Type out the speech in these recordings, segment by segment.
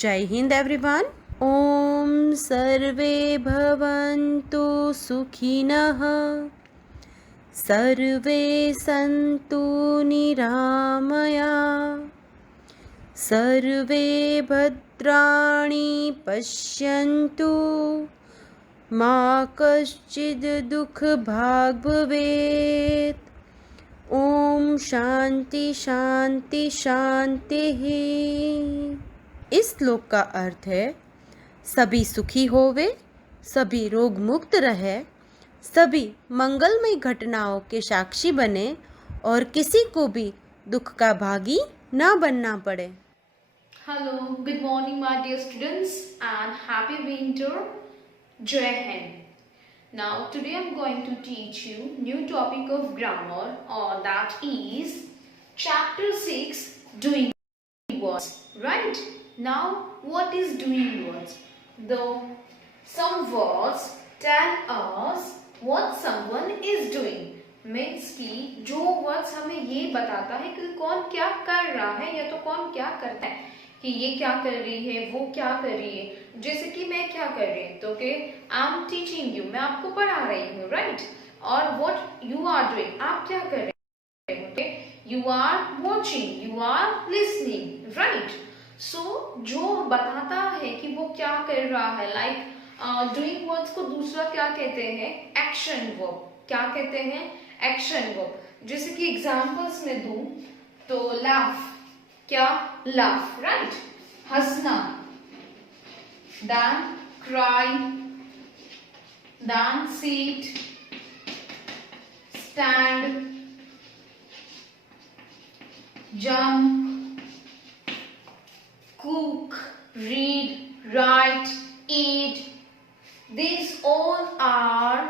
जय हिंद एवरीवन। ओम सर्वे भवन्तु सुखिनः, सर्वे सन्तु निरामया, सर्वे भद्राणि पश्यन्तु, मा कश्चिद् दुःखभाग् भवेत्। ओम शांति शांति शांतिः। इस श्लोक का अर्थ है सभी सुखी होवे, सभी रोग मुक्त रहे, सभी मंगलमय घटनाओं के साक्षी बने और किसी को भी दुख का भागी न बनना पड़े। Hello, good morning my dear students and happy winter. Jai Hind. Now today I am going to teach you new topic of grammar, or that is chapter 6, doing words. Right? Now what is doing words? Though some words tell us what someone is doing. Means कि जो words हमें ये बताता है कि कौन क्या कर रहा है या तो कौन क्या करता है, कि ये क्या कर रही है, वो क्या कर रही है। जैसे कि मैं क्या कर रही हूँ, तो कि आई एम टीचिंग यू, मैं आपको पढ़ा रही हूँ, राइट। और व्हाट यू आर डूइंग, आप क्या कर रहे हो, you are watching, you are listening, right. So जो बताता है कि वो क्या कर रहा है, लाइक डूइंग वर्ड्स को दूसरा क्या कहते हैं, एक्शन वर्ब। क्या कहते हैं, एक्शन वर्ब। जैसे कि एग्जांपल्स में दूं तो लाफ, क्या, लाफ, राइट, हंसना, then cry, then sit, stand, jump, cook, read, write, eat. These all are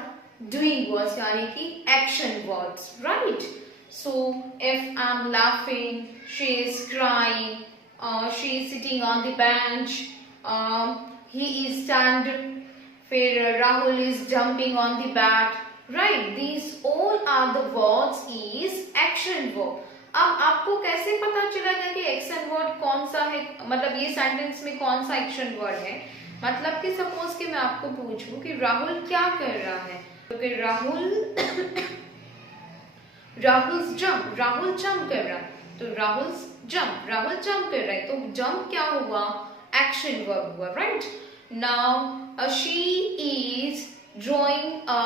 doing words, यानी कि action words, right? So if I'm laughing, she is crying, she is sitting on the bench, he is standing, फिर Rahul is jumping on the bed, right? These all are the words is action verb. अब आपको कैसे पता चलेगा कि action word कौन सा है, मतलब ये सेंटेंस में कौन सा एक्शन वर्ड है। मतलब कि सपोज कि मैं आपको पूछूं कि राहुल क्या कर रहा है, तो कि राहुल जंप, राहुल जंप कर रहा है, तो राहुल जंप कर रहा है, तो जंप क्या हुआ, एक्शन वर्ब हुआ, right. Now she is drawing a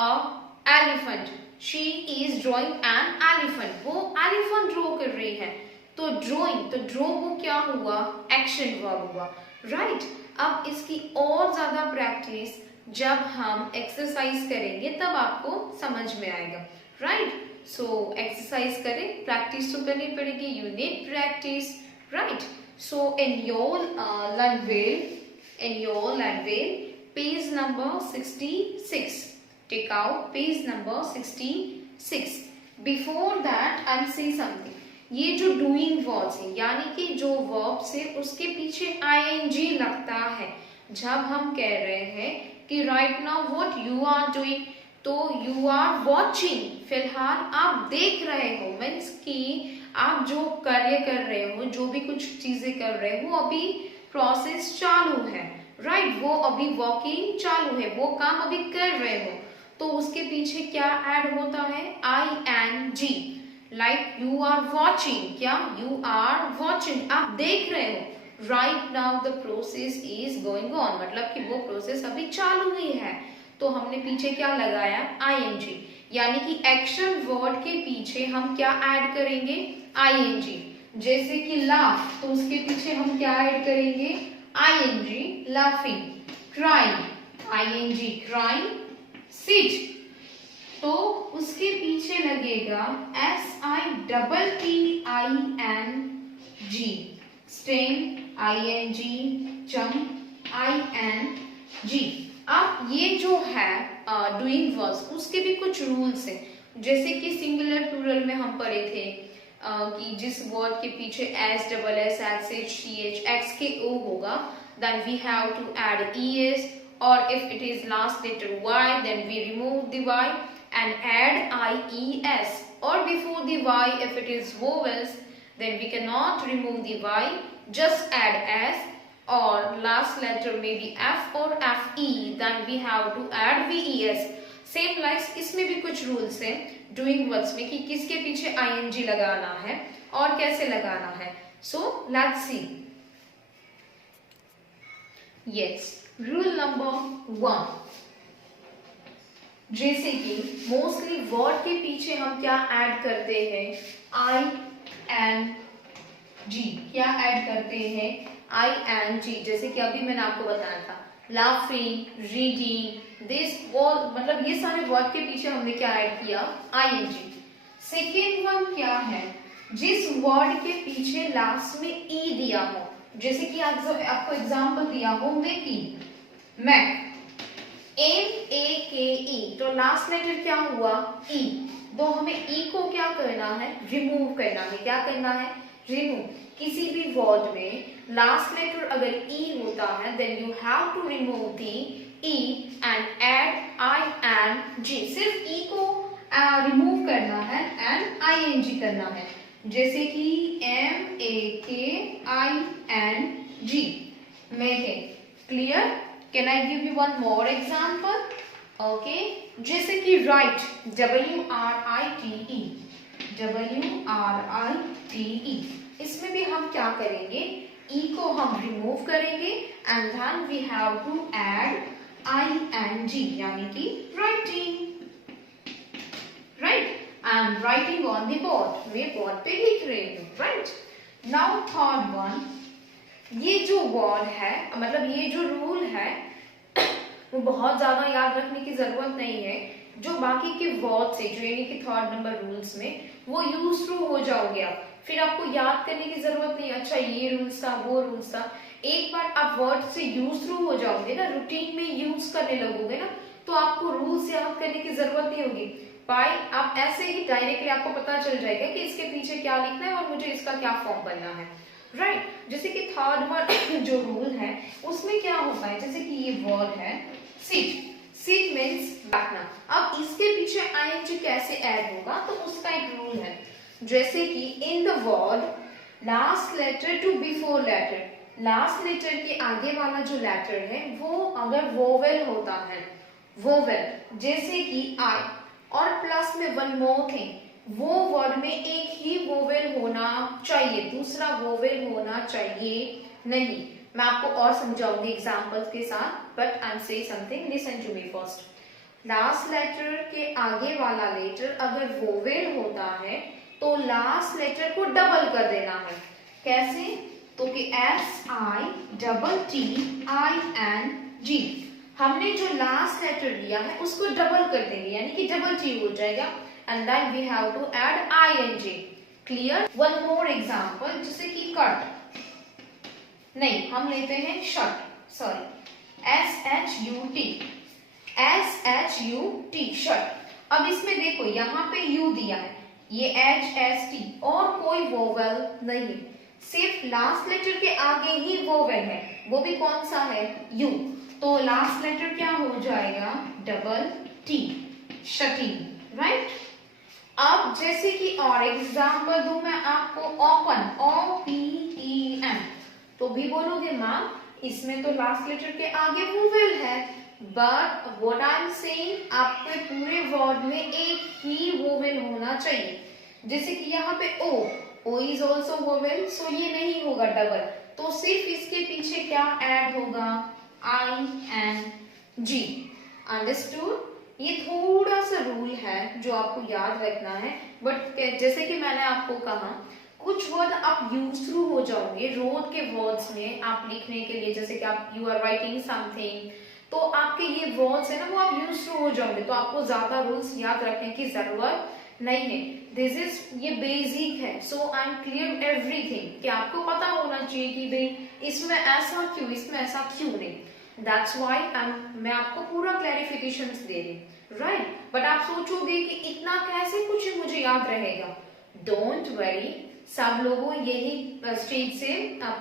elephant, she is drawing an elephant, वो एलिफेंट ड्रॉ कर रही है, तो ड्रॉइंग, तो ड्रॉ वो क्या हुआ, एक्शन वर्ब हुआ, राइट। अब इसकी और ज्यादा प्रैक्टिस जब हम एक्सरसाइज करेंगे तब आपको समझ में आएगा, राइट। सो एक्सरसाइज करें, प्रैक्टिस तो करनी पड़ेगी, you need practice, right. So in your language page number 66, take out page number 66. Before that I'll say something. ये जो doing words है, यानी कि जो verb से उसके पीछे ing लगता है, जब हम कह रहे हैं कि right now what you are doing, तो you are watching, फिलहाल आप देख रहे हो, मीन्स कि आप जो कार्य कर रहे हो, जो भी कुछ चीजें कर रहे हो, अभी प्रोसेस चालू है, राइट, वो अभी वर्किंग चालू है, वो काम अभी कर रहे हो, तो उसके पीछे क्या ऐड होता है, ing, like you are watching, क्या, यू आर वॉचिंग, आप देख रहे हो, right now the process is going on, मतलब कि वो प्रोसेस अभी चालू ही है, तो हमने पीछे क्या लगाया, ing, यानी कि एक्शन वर्ड के पीछे हम क्या ऐड करेंगे, ing। जैसे कि लाफ, तो उसके पीछे हम क्या ऐड करेंगे, ing, laughing, crying, ing, crying, sit, तो उसके पीछे लगेगा SITTING, stand, ing, jump, ing। अब ये जो है डूइंग वर्ड्स, उसके भी कुछ रूल्स हैं, जैसे कि सिंगुलर प्लूरल में हम पढ़े थे कि जिस वर्ड के पीछे S, SH, CH, X के O होगा, then we have to add ES, or if it is last letter Y, then we remove the Y and add IES, or before the Y if it is vowels, then we cannot remove the Y, just add S, or last letter may be F or FE, then we have to add VES. Same likes इसमें भी कुछ rules हैं doing words में कि किसके पीछे ING लगाना है और कैसे लगाना है. So let's see. Yes, rule number 1. जैसे कि मोस्टली वर्ड के पीछे हम क्या ऐड करते हैं, ING. क्या ऐड करते हैं, ING. जैसे कि अभी मैंने आपको बताया था लाफिंग, रीडिंग, दिस ऑल, मतलब ये सारे वर्ड के पीछे हमने क्या ऐड किया, ING. सेकेंड वन क्या है, जिस वर्ड के पीछे लास्ट में ई दिया हो, जैसे कि आपको एग्जांपल दिया हो मेकी, मैक, MAKE, तो लास्ट लेटर क्या हुआ, ई. तो हमें ई को क्या करना है, रिमूव करना है. क्या करना है, रिमूव. किसी भी वर्ड में लास्ट लेटर अगर ई होता है then you have to remove the E and add ING. सिर्फ ई को रिमूव करना है एंड ING करना है. जैसे कि MAKING, Mackay. Clear? Can I give you one more example? Okay. जैसे कि write, WRITE, WRITE. इसमें भी हम क्या करेंगे, ई को हम रिमूव करेंगे and then we have to add ING, यानी कि writing. Right? I am writing on the board. मैं बोर्ड पे लिख रही हूँ. Right? Now third one. ये जो वर्ड है, मतलब ये जो रूल है वो बहुत ज्यादा याद रखने की जरूरत नहीं है. जो बाकी के वर्ड्स है, जो यानी कि थर्ड नंबर रूल्स में, वो यूज टू हो जाओगे आप. फिर आपको याद करने की जरूरत नहीं, अच्छा ये रूल्स था, वो रूल्स था. एक बार आप वर्ड से यूज टू हो जाओगे ना, रूटीन में यूज करने लगोगे ना, तो आपको रूल्स याद करने की जरूरत नहीं होगी. बाय आप ऐसे ही डायरेक्टली आपको पता चल जाएगा कि इसके पीछे क्या लिखना है और मुझे इसका क्या फॉर्म बनना है. राइट? जैसे कि थर्ड वर्ड जो रूल है उसमें क्या होता है, जैसे कि ये वर्ड है सिट. सिट मीन्स बैठना. अब इसके पीछे ING कैसे ऐड होगा, तो उसका एक रूल है. जैसे कि in the word last letter to before letter, last letter के आगे वाला जो लेटर है वो अगर वोवेल होता है, वोवेल, जैसे कि आई, और प्लस में वन मोर थिंग, वो वर्ड में एक ही वोवेल होना चाहिए, दूसरा वोवेल होना चाहिए नहीं. मैं आपको और समझाऊंगी एग्जांपल्स के साथ, but I am say something, listen to me first. Last letter के आगे वाला लेटर अगर वोवेल होता है तो लास्ट लेटर को डबल कर देना है. कैसे? तो कि SITTING, हमने जो लास्ट लेटर लिया है उसको डबल कर देंगे, यानी कि डबल T हो जाएगा. And then we have to add ING. Clear? One more example, जैसे कि cut. नहीं, हम लेते हैं shut. Sorry. SHUT. shut. अब इसमें देखो यहाँ पे U दिया है, ये HST और कोई वोवेल नहीं, सिर्फ लास्ट लेटर के आगे ही वोवेल है, वो भी कौन सा है, U. तो लास्ट लेटर क्या हो जाएगा, डबल T, shutting. राइट? अब जैसे कि और एग्जाम्पल दूं मैं आपको, ओपन, OPEN, तो भी बोलोगे मैम इसमें तो लास्ट लेटर के आगे वोवेल है, but what I am saying, आपके पूरे वर्ड में एक ही वोवेल होना चाहिए. जैसे कि यहाँ पे O इज ऑल्सो वोवेल, सो ये नहीं होगा डबल, तो सिर्फ इसके पीछे क्या ऐड होगा, ING. अंडरस्टूड? ये थोड़ा सा रूल है जो आपको याद रखना है, बट जैसे कि मैंने आपको कहा कुछ वर्ड आप यूज थ्रू हो जाओगे रोज के वर्ड्स में आप लिखने के लिए. जैसे कि आप यू आर राइटिंग समथिंग, तो आपके ये वर्ड्स है ना वो आप यूज थ्रू हो जाओगे, तो आपको ज्यादा रूल्स याद रखने की जरूरत नहीं है. दिस इज, ये बेसिक है. सो आई एम क्लियर एवरीथिंग कि आपको पता होना चाहिए कि भाई इसमें ऐसा क्यों, इसमें ऐसा क्यों नहीं. That's why मैं आपको पूरा क्लैरिफिकेशन दे रही हूँ. राइट? बट आप सोचोगे कि इतना कैसे कुछ मुझे याद रहेगा. डोंट वरी, सब लोगों यही स्टेज से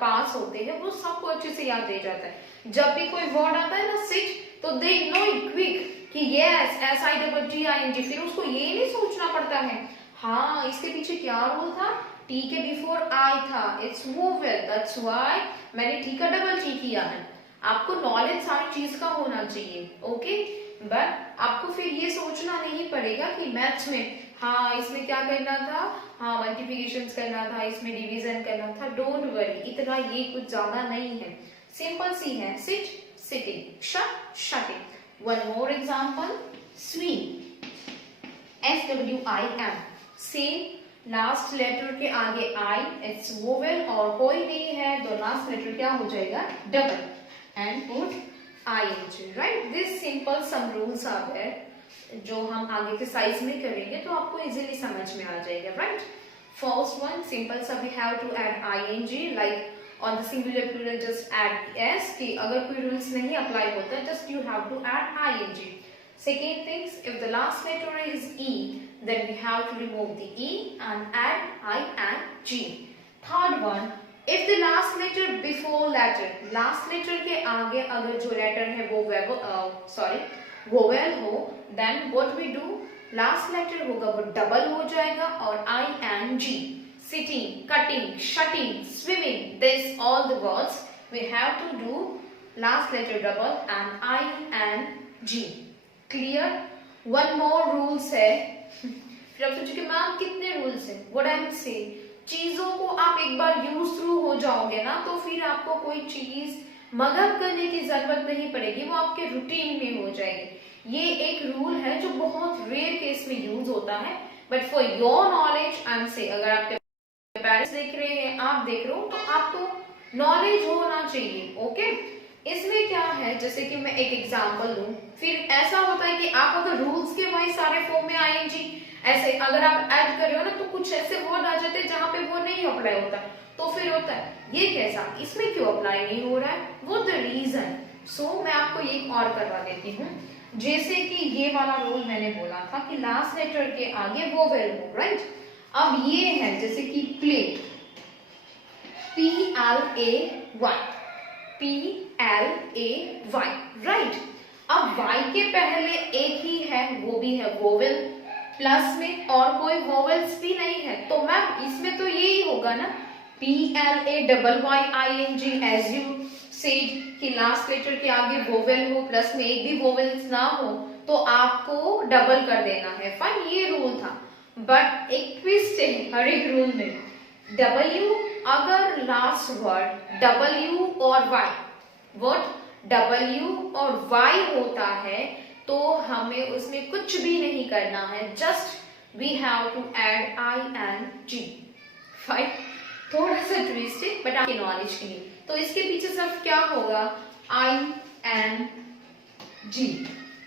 पास होते हैं, वो सबको अच्छे से याद रह जाता है. जब भी कोई वर्ड आता है ना सिट, तो दे नो इट क्विक कि यस SITTING. फिर उसको ये नहीं सोचना पड़ता है हाँ इसके पीछे क्या रूल था, टी के बिफोर आई था, इट्स वोवेल, दैट्स व्हाई मैंने ठीक है डबल टी किया है। आपको नॉलेज सारी चीज का होना चाहिए, ओके। बट आपको फिर ये सोचना नहीं पड़ेगा कि मैथ्स में हाँ इसमें क्या करना था, हाँ मल्टीप्लिकेशन करना था, इसमें डिवीजन करना था। डोंट वरी, इतना ये कुछ ज्यादा नहीं है, सिंपल सी है। Sit, sitting, shut, shutting. One more example, swim, SWIM। Same last letter के आगे आई, इट्स वोवेल और कोई नहीं है तो लास्ट लेटर क्या हो जाएगा, double, and put ING, right. This simple some rules are there जो हम आगे के साइज में करेंगे तो आपको इजीली समझ में आ जाएगा, राइट। फर्स्ट वन सिंपल सा, we have to add ING, like on the singular plural just add S, कि अगर कोई रूल्स नहीं अप्लाई होता just you have to add ING। Second things, if the last letter is E, then we have to remove the E and add I and G. Third one, if the last letter before letter, last letter के आगे अगर जो letter है वो vowel हो, then what we do, last letter होगा वो double हो जाएगा और I and G. Sitting, cutting, shutting, swimming, this all the words we have to do last letter double and I and G. Clear. One more rules है। फिर आप सोचोगे ma'am कितने रूल्स है, व्हाट आई एम से, चीजों को आप एक बार यूज थ्रू हो जाओगे ना तो फिर आपको कोई चीज मदद करने की जरूरत नहीं पड़ेगी, वो आपके रूटीन में हो जाएगी। ये एक रूल है जो बहुत रेयर केस में यूज होता है, but for your knowledge I am से, अगर आपके पेरेंट्स देख रहे हैं, आप देख रहे हो, तो आपको नॉलेज होना चाहिए, ओके। इसमें क्या है, जैसे कि मैं एक एग्जांपल दूं, फिर ऐसा होता है कि आप अगर रूल्स के वाइज सारे फॉर्म में आएंगे, ऐसे अगर आप ऐड कर रहे हो ना तो कुछ ऐसे वर्ड आ जाते हैं जहां पे वो नहीं अप्लाई होता, तो फिर होता है ये कैसा, इसमें क्यों अप्लाई नहीं हो रहा है, वो द रीजन। सो मैं आपको एक और करवा देती हूँ। जैसे कि ये वाला रूल मैंने बोला था कि लास्ट लेटर के आगे वोवेल हो, राइट। अब ये है जैसे कि प्ले, PLAY, PLAY, राइट। अब Y के पहले एक ही है, वो भी है वोवेल, प्लस में और कोई वोवेल्स भी नहीं है, तो मैम इसमें तो यही होगा ना, PLAYYING, एज यू सेड कि लास्ट लेटर के आगे वोवेल हो, प्लस में एक भी वोवेल्स ना हो तो आपको डबल कर देना है, फाइन, ये रूल था। बट एक ट्विस्ट है हर एक रूल में, W अगर लास्ट वर्ड W और Y, वर्ड W और Y होता है तो हमें उसमें कुछ भी नहीं करना है, just we have to add I and G, fine. थोड़ा सा ट्विस्ट है बट आपके नॉलेज के लिए, तो इसके पीछे सिर्फ क्या होगा, I and G,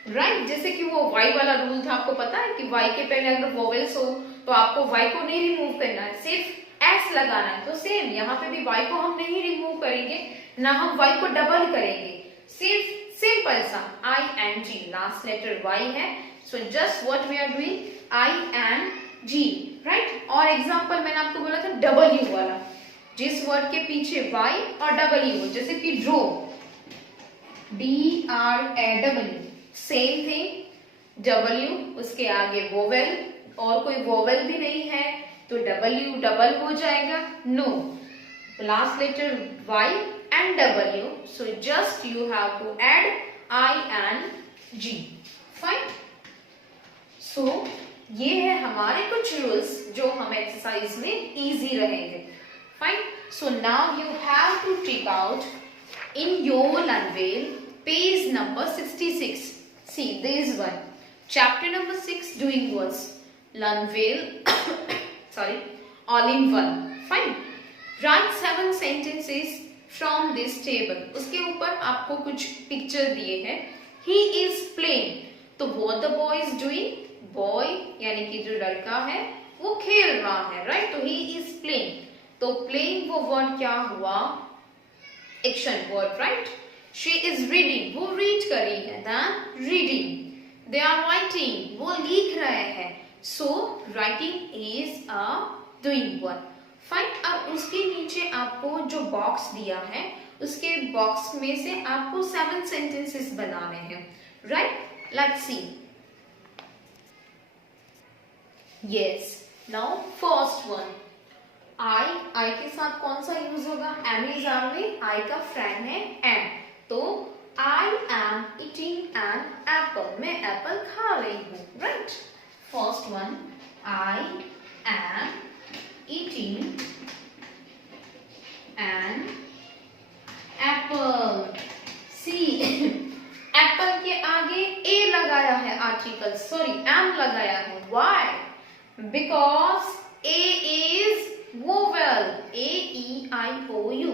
राइट। जैसे कि वो Y वाला रूल था, आपको पता है कि Y के पहले अगर वोवेल्स हो तो आपको Y को नहीं रिमूव करना है, सिर्फ S लगाना है। तो सेम यहाँ पे भी Y को हम नहीं रिमूव करेंगे, ना हम Y को डबल करेंगे, सिर्फ सिंपल सा I and G, last letter Y है, so just what we are doing, I and G, right. और एग्जांपल मैंने आपको बोला था W वाला, जिस वर्ड के पीछे Y और W हो, जैसे कि draw, DRAW, same thing, W उसके आगे वोवेल और कोई वोवेल भी नहीं है तो W डबल हो जाएगा, no, last letter Y and W, so just you have to add I and G, fine। so ये है हमारे कुछ रूल्स जो हम एक्सरसाइज में इजी रहेंगे, fine. so now you have to take out in your Learnwell page number 66, see there is one chapter number 6 doing words, Learnwell sorry, all in one, fine। write 7 sentences from this table, उसके ऊपर आपको कुछ picture दिए हैं, he is playing, तो what the boy is doing, boy यानी कि जो लड़का है वो खेल रहा है, राइट। तो he is playing, तो playing वो वर्ड क्या हुआ, action word, right. she is reading, वो रीड कर रही है, then reading, they are writing, वो लिख रहे हैं, so writing is a doing one, fine. अब उसके नीचे आपको जो बॉक्स दिया है उसके बॉक्स में से आपको 7 सेंटेंसेस बनाने हैं, right. Let's see, yes, now first one, I के साथ कौन सा यूज होगा? एम इज ऑनली, आई का फ्रेंड है एम, तो I am eating an apple, मैं एप्पल खा रही हूँ, right. First one, I am eating an apple. See, apple के आगे ए लगाया है आर्टिकल, सॉरी एम लगाया है, why? Because A is vowel, A E I O U.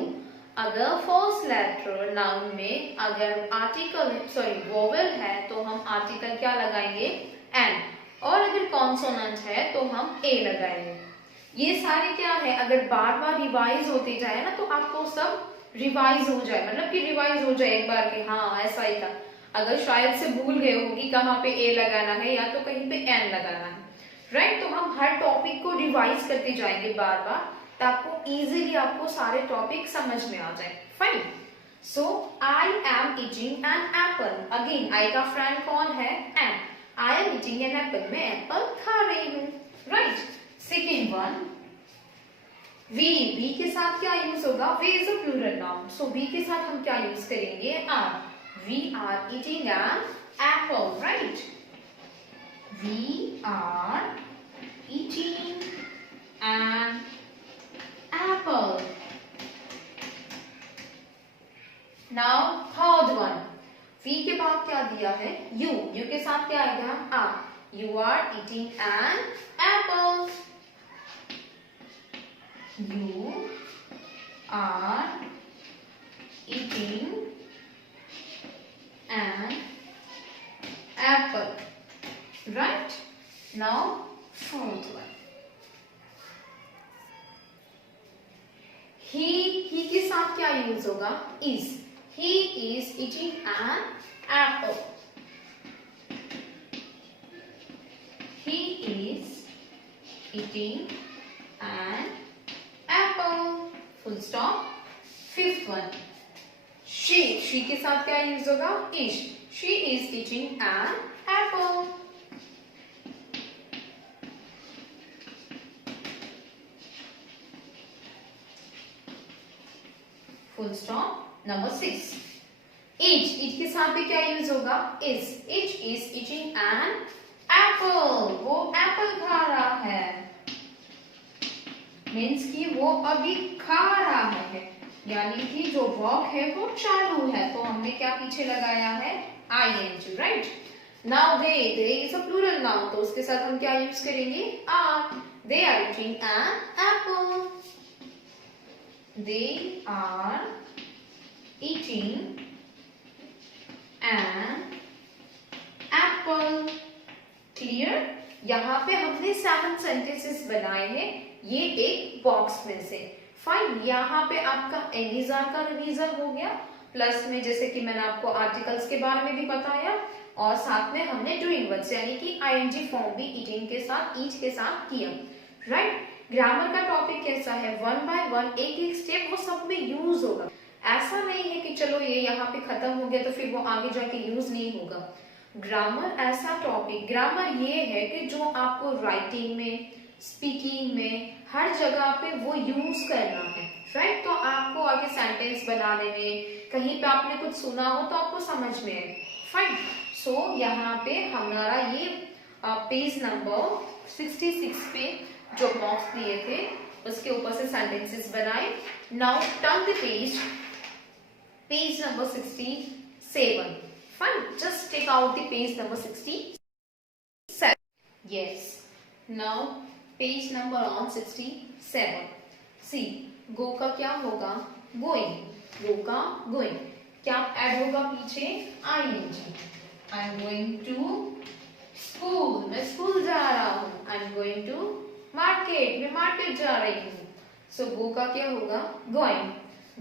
अगर फर्स्ट लेटर नाउन में अगर आर्टिकल सॉरी वोवेल है तो हम आर्टिकल क्या लगाएंगे? एन, और अगर कॉन्सोनेंट है तो हम ए लगाएंगे। ये सारे क्या है, अगर बार बार रिवाइज होते जाए ना तो आपको सब रिवाइज हो जाए, मतलब कि रिवाइज हो जाए एक बार के, हाँ ऐसा ही था। अगर शायद से भूल गए होगी कहाँ पे ए लगाना है या तो कहीं पे एन लगाना है, राइट। तो हम हर टॉपिक को रिवाइज करते जाएंगे बार बार, तो आपको इजीली आपको सारे टॉपिक समझ में आ जाए, fine. So I am eating an apple, again I का फ्रेंड कौन है? Am, I am eating an apple, मैं एप्पल खा रही हूँ, राइट। सेकेंड वन, वी के साथ क्या यूज होगा? We is a plural noun, so we के साथ हम क्या यूज करेंगे? Are, we are eating an apple, right. We are eating an apple. Now third one, we के बाद क्या दिया है? यू के साथ क्या आएगा? Are, you are eating an apple, you are eating an apple, right? Now fourth one, he के साथ क्या यूज होगा? is, he is eating an apple, he is eating an apple, full stop. Fifth one, she के साथ क्या use होगा? is, she is eating an apple, full stop. Number 6, each के साथ भी क्या यूज होगा? is, each is eating an apple, वो एप्पल खा रहा है, मीन्स कि वो अभी खा रहा है, यानी कि जो वर्क है वो चालू है, तो हमने क्या पीछे लगाया है? ing, right. Now they is a plural noun, तो उसके साथ हम क्या यूज करेंगे? Are, they are eating an apple, they are eating an apple, clear. यहाँ पे हमने 7 सेंटेंसेस बनाए हैं, ये एक बॉक्स में से, फाइन। यहाँ पे आपका एनिजार का रिवीजन हो गया, प्लस में जैसे कि मैंने आपको आर्टिकल्स के बारे में भी बताया, और साथ में हमने डूइंग वर्ब्स यानी कि आईएनजी फॉर्म भी ईटिंग के साथ, ईच के साथ किया, राइट। ग्रामर का टॉपिक कैसा है? 1 बाय 1 एक एक स्टेप वो सब में यूज होगा, ऐसा नहीं है कि चलो ये यहाँ पे खत्म हो गया तो फिर वो आगे जाके यूज नहीं होगा। ग्रामर ऐसा टॉपिक, ग्रामर ये है कि जो आपको राइटिंग में, स्पीकिंग में, हर जगह पे वो यूज करना है, राइट। तो आपको आगे सेंटेंस बनाने में, कहीं पे आपने कुछ सुना हो तो आपको समझ में आए, फाइन। सो यहाँ पे हमारा ये पेज नंबर 66 पे जो बॉक्स दिए थे उसके ऊपर से सेंटेंसेस बनाए। Now turn the page number 67, fine, just take out the page number 67, yes, now page number on 67, see, go का क्या होगा? going, go का going, क्या ऐड होगा पीछे? ing, I'm going to school, मैं स्कूल जा रहा हूँ, I'm going to market, मैं मार्केट जा रही हूँ, so go का क्या होगा? going,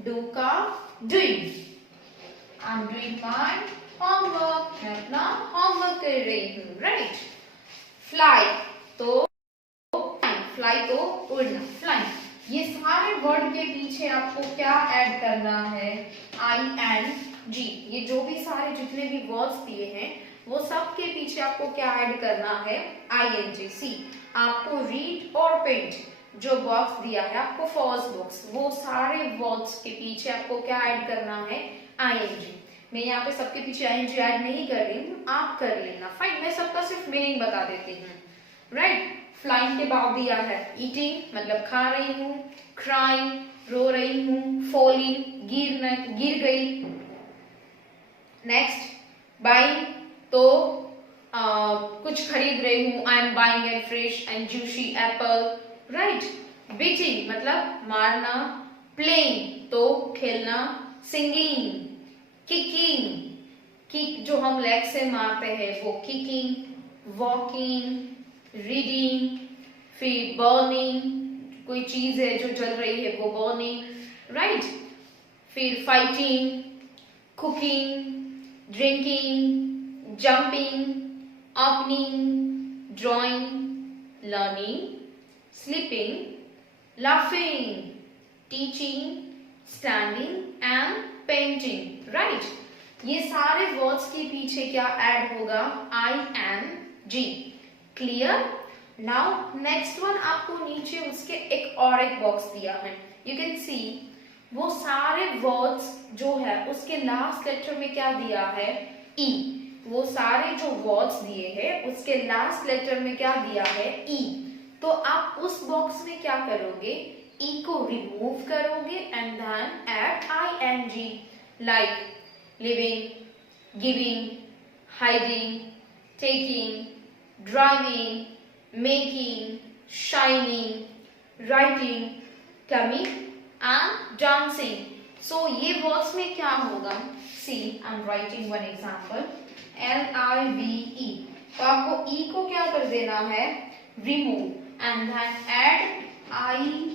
do का doing, I'm doing my homework, मैं अपना homework कर रही हूँ, right? fly तो fly तो उड़ना, fly, ये सारे वर्ड के पीछे आपको क्या ऐड करना है? ing, ये जो भी सारे जितने भी वर्ड्स दिए हैं वो सब के पीछे आपको क्या ऐड करना है? ing। सी, आपको रीड और पेंट, जो बॉक्स दिया है आपको फर्स्ट बॉक्स, वो सारे वर्ड्स के पीछे आपको क्या ऐड करना है, आईएनजी। मैं यहाँ पे सबके पीछे आईएनजी ऐड नहीं कर रही हूँ, आप कर लेना। फाइन, मैं सबका सिर्फ मीनिंग बता देती हूँ। राइट, फ्लाइंग के बाद दिया है ईटिंग मतलब खा रही हूँ, क्राइंग रो रही हूँ, फॉलिंग गिर गई। नेक्स्ट बाइंग तो कुछ खरीद रही हूँ, I am buying A fresh and juicy Apple. Right, beating मतलब मारना, प्लेइंग तो खेलना, सिंगिंग, किकिंग किक जो हम लेग से मारते हैं वो किकिंग, वॉकिंग, रीडिंग, फिर बर्निंग कोई चीज है जो जल रही है वो बर्निंग। राइट, फिर fighting, cooking, drinking, jumping, opening, drawing, learning, sleeping, laughing, teaching, standing and painting. Right? ये सारे वर्ड्स के पीछे क्या ऐड होगा, ING. Clear? Now next one आपको नीचे उसके एक बॉक्स दिया है, यू कैन सी वो सारे वर्ड्स जो है उसके लास्ट लेटर में क्या दिया है, ई। वो सारे जो वर्ड्स दिए हैं उसके लास्ट लेटर में क्या दिया है, ई। तो आप उस बॉक्स में क्या करोगे, ई को रिमूव करोगे and then add ING, like living, giving, hiding, taking, driving, making, shining, writing, coming and dancing. So ये वर्ड्स में क्या होगा, see I am writing one example, LIVE। तो आपको ई को क्या कर देना है, remove and then add ING।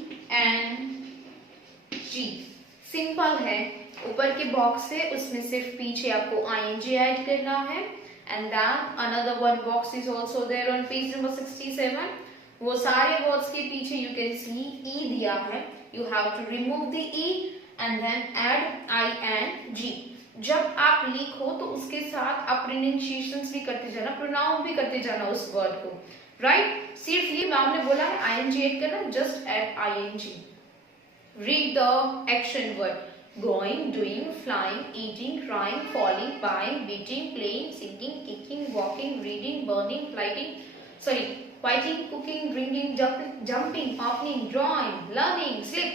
Simple है, ऊपर के बॉक्स है उसमें सिर्फ पीछे आपको ING ऐड करना है and then another one box is also there on page number 67। वो सारे वर्ड्स के पीछे you can see E दिया है, you have to remove the E and then add ING। जब आप लिखो तो उसके साथ आप प्रोनाउंसिएशंस भी करते जाना, प्रोनाउन भी करते जाना उस वर्ड को। राइट, सिर्फ ये मैम ने बोला है ING ऐड करना, just add ING। Read the action word, going, doing, flying, eating, crying, falling, buying, beating, playing, singing, kicking, walking, reading, burning, fighting, cooking, drinking, jumping, opening, drawing, learning, sleep,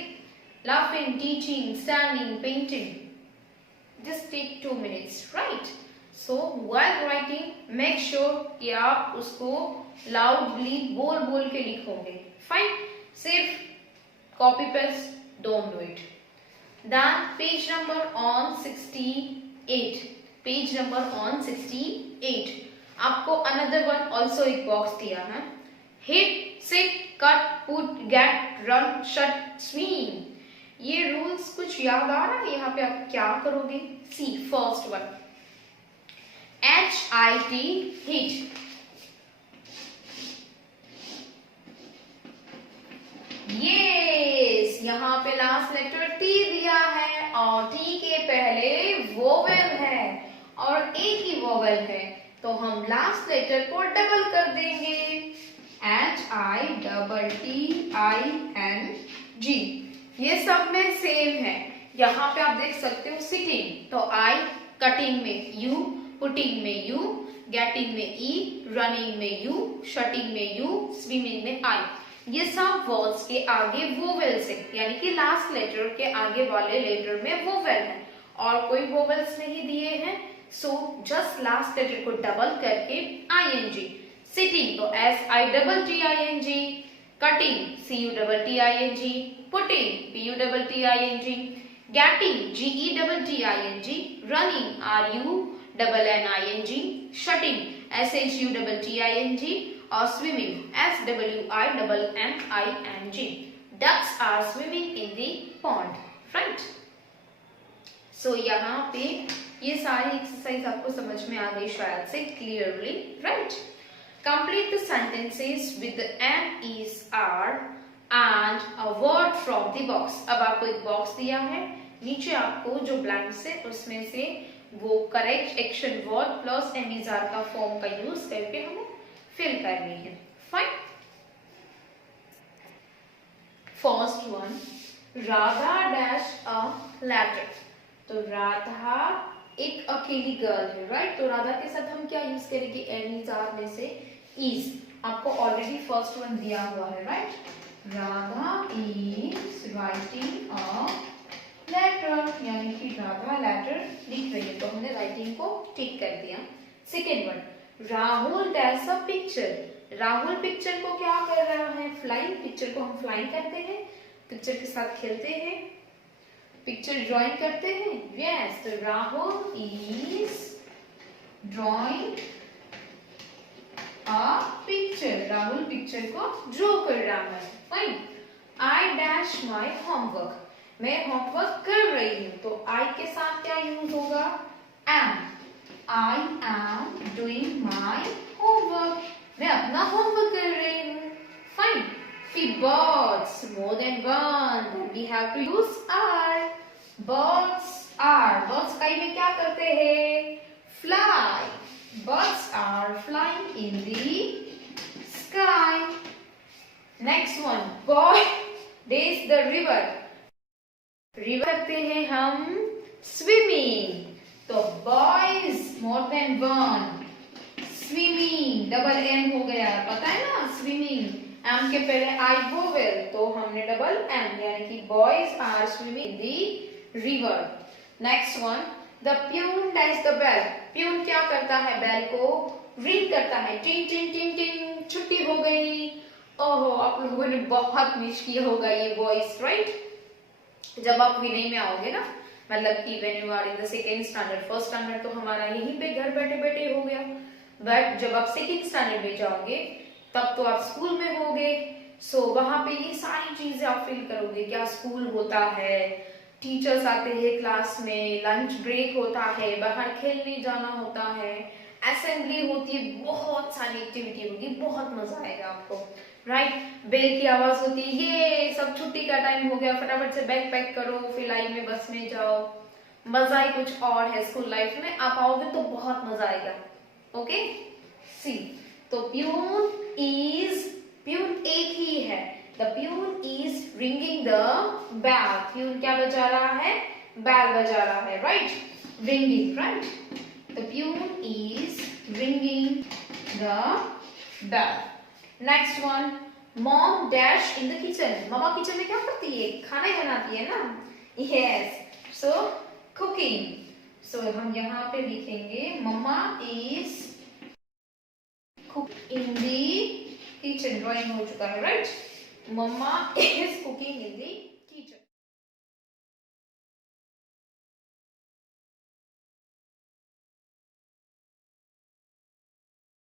laughing, teaching, standing, painting। Just take 2 minutes, right? So while writing, make sure कि आप उसको loudly बोल के लिखोगे। Fine, सिर्फ copy paste, don't do it। Then page number on 68, page number on 68, आपको another one also एक box दिया है, hit, sit, cut, put, get, run, shut, swing। ये रूल्स कुछ याद आ रहा है, यहाँ पे आप क्या करोगे, see first one HIT, hit. Yes, यहाँ पे लास्ट लेटर T दिया है और T के पहले वोवेल है और एक ही वोवेल है, तो हम लास्ट लेटर को डबल कर देंगे, HITTING। ये सब में सेम है। यहाँ पे आप देख सकते हो सिटिंग, तो I, कटिंग में U, पुटिंग में U, गेटिंग में E, रनिंग में U, शटिंग में U, स्विमिंग में I। ये सब वर्ड्स के आगे वोवेल्स है, यानी कि लास्ट लेटर के आगे वाले लेटर में वोवेल है और कोई वोवेल्स नहीं दिए हैं, सो जस्ट लास्ट लेटर को डबल करके ING। सिटिंग तो SITTING, cutting CUTTING, putting PUTTING, getting GETTING, running RUNNING, shutting SHUTTING और swimming SWIMMING। Ducks are swimming in the pond, right? So यहाँ पे ये सारी एक्सरसाइज आपको समझ में आ गई शायद से clearly, right? Complete the sentences with the M, is, are and a word from the box। अब आपको एक बॉक्स दिया है, नीचे आपको जो ब्लैंक्स है उसमें से वो correct action word plus M, is, are का फॉर्म का यूज करके हमें फिल करनी है। Fine, one. Radha dashed a letter. तो राधा एक अकेली गर्ल है, राइट? तो राधा के साथ हम क्या यूज करेंगे? एनी जार में से इज. आपको ऑलरेडी फर्स्ट वन दिया हुआ है, right? Radha is writing a letter, यानी कि राधा लेटर लिख रही है, तो हमने राइटिंग को टिक कर दिया. Second one, Rahul dash a picture. Rahul picture को क्या कर रहा है? फ्लाइंग. पिक्चर को हम फ्लाइंग करते हैं, पिक्चर के साथ खेलते हैं, पिक्चर ड्राइंग करते हैं. यस, तो Rahul is drawing a picture. Rahul picture को ड्रॉ कर रहा है. Fine. I dash my homework. मैं होमवर्क कर रही हूँ, तो आई के साथ क्या यूज होगा? Am. I am doing my homework. मैं अपना होमवर्क कर रही हूँ. फाइन. फिर birds, more than one, we have to use are. Birds are. Birds कई में क्या करते हैं? Fly. Birds are flying in the sky. Next one, boy dash the river. River करते हैं हम swimming. तो boys more than one. Swimming, double M हो गया, पता है ना? Swimming. एम के पहले आई वोवेल, तो हमने डबल एम, यानी कि boys are swimming in the river. Next one, the peon dash the bell. Peon क्या करता है? बेल को रिंग करता है. टिंग टिंग टिंग टिंग. छुट्टी हो गई. ओहो, आप लोगों ने बहुत मिस किया होगा ये वॉइस, राइट? जब आप विनय में आओगे ना, मतलब कि when you are in the second standard, first standard तो हमारा यहीं पे घर बैठे बैठे हो गया, बट जब आप सेकेंड स्टैंडर्ड में जाओगे तब तो आप स्कूल में होगे. सो वहां पे ये सारी चीजें आप फील करोगे. क्या स्कूल होता है, टीचर्स आते हैं क्लास में, लंच ब्रेक होता है, बाहर खेलने जाना होता है, असेंबली होती है, बहुत सारी एक्टिविटी होगी, बहुत मजा आएगा आपको, राइट? बेल की आवाज होती है, ये सब छुट्टी का टाइम हो गया, फटाफट से बैग पैक करो, फिर लाइन में बस में जाओ. मजा ही कुछ और है स्कूल लाइफ में. आप आओगे तो बहुत मजा आएगा. Okay, see. तो प्यून एक ही है. The peon is ringing the bell. Peon क्या बजा रहा है? बेल बजा रहा है, right? Ringing, right? The peon is ringing the bell. Next one, mom dash in the kitchen. मम्मा किचन में क्या करती है? खाना बनाती है ना. यस, सो कुकिंग. सो हम यहाँ पे लिखेंगे mama is in the kitchen. Drawing हो चुका है, right? Mama is cooking in the